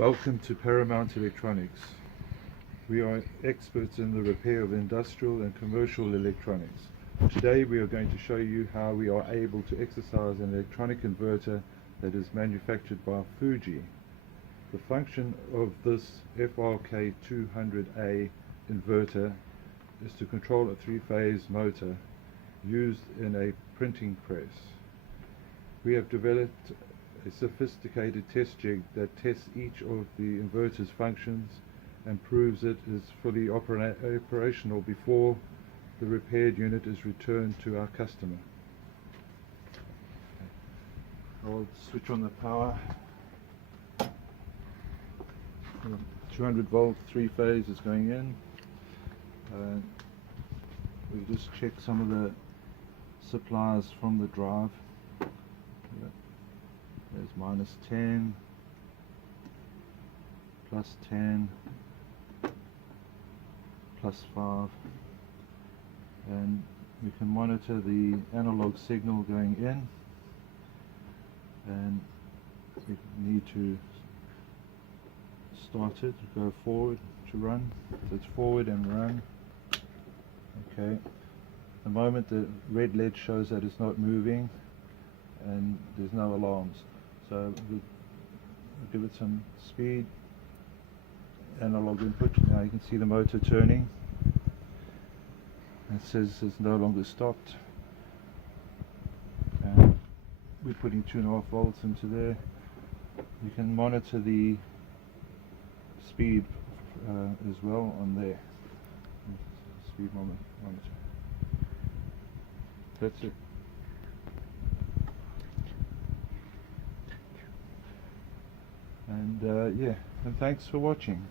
Welcome to Paramount Electronics. We are experts in the repair of industrial and commercial electronics. Today we are going to show you how we are able to exercise an electronic inverter that is manufactured by FUJI. The function of this FRK200A inverter is to control a three-phase motor used in a printing press. We have developed a sophisticated test jig that tests each of the inverter's functions and proves it is fully operational before the repaired unit is returned to our customer. I'll switch on the power. 200 volt three-phase is going in. We just check some of the supplies from the drive. There's minus 10, plus 10, plus 5, and we can monitor the analog signal going in, and we need to start it, go forward to run, so it's forward and run. Okay, at the moment the red LED shows that it's not moving and there's no alarms. So we'll give it some speed, analog input. Now you can see the motor turning. It says it's no longer stopped. And we're putting 2.5 volts into there. You can monitor the speed as well on there. Speed monitor. That's it. And yeah, and thanks for watching.